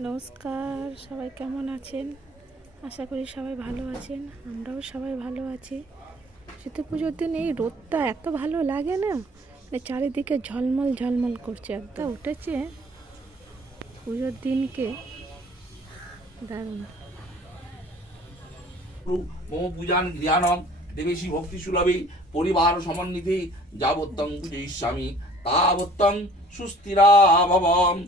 নমস্কার, সবাই কেমন আছেন? আশা করি সবাই ভালো আছেন। আমরাও সবাই ভালো আছি। শীত পুজোর দিন এই রোদটা এত ভালো লাগে না, চারিদিকে ঝলমল ঝলমল করছে, একটা উঠেছে পুজোর দিনকে দারুণ। মম পূজান গৃহাণম দেবেশী ভক্তি সুলভে পরিবার সমন্বিতে যাবত্তং পূজয়িষ্যামি তাবত্তং সুস্থিরা ভবম।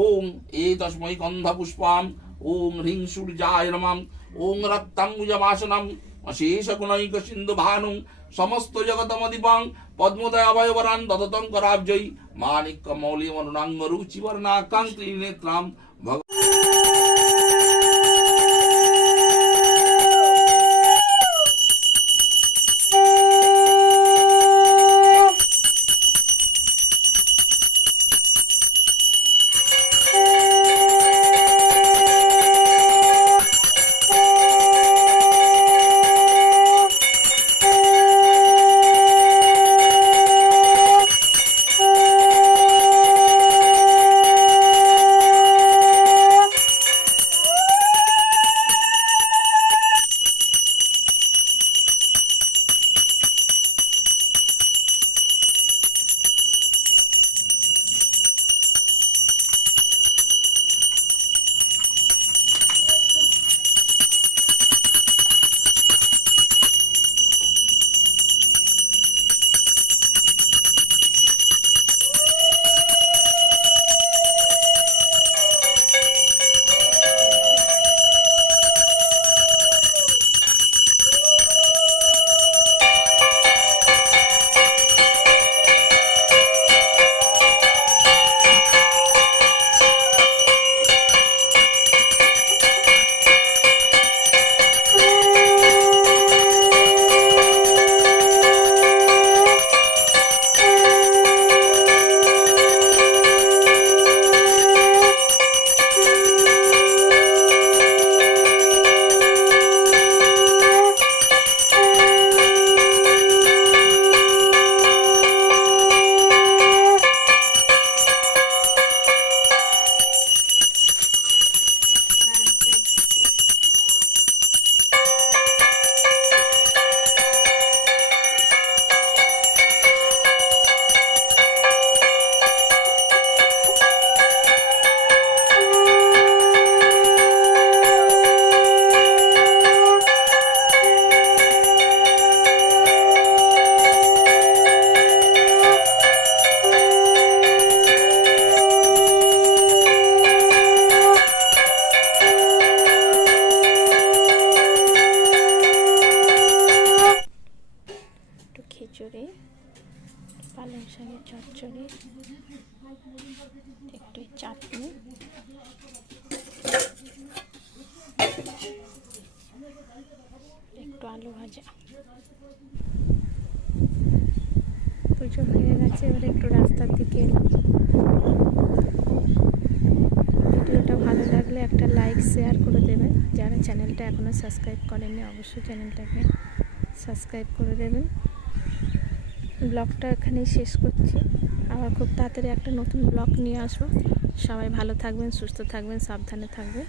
ওম এতস্मै গন্ধ পুষ্পাম ওম হ্রিং সূর্যায় নমঃ ওম রক্তাম্বুজমাসনম অশেষ গুণৈক সিন্ধু ভানুং সমস্ত জগতমধিপং পদ্মোদয় অভয়বরান দদতং করাব্জয়ী মাণিক্য মৌলি মনুরাঙ্গ রুচিবর্ণাকাং ত্রিনেত্রাম খিচুড়ি, পালং শাকের চচ্চড়ি, একটু চাটনি, একটু আলু ভাজা। পুজো হয়ে গেছে, এবার একটু রাস্তার দিকে এলাম। ভিডিওটা ভালো লাগলে একটা লাইক শেয়ার করে দেবেন। যারা চ্যানেলটা এখনও সাবস্ক্রাইব করেননি অবশ্যই চ্যানেলটাকে সাবস্ক্রাইব করে দেবেন। ব্লগটা এখানেই শেষ করছি। আবার খুব তাড়াতাড়ি একটা নতুন ব্লগ নিয়ে আসবো। সবাই ভালো থাকবেন, সুস্থ থাকবেন, সাবধানে থাকবেন।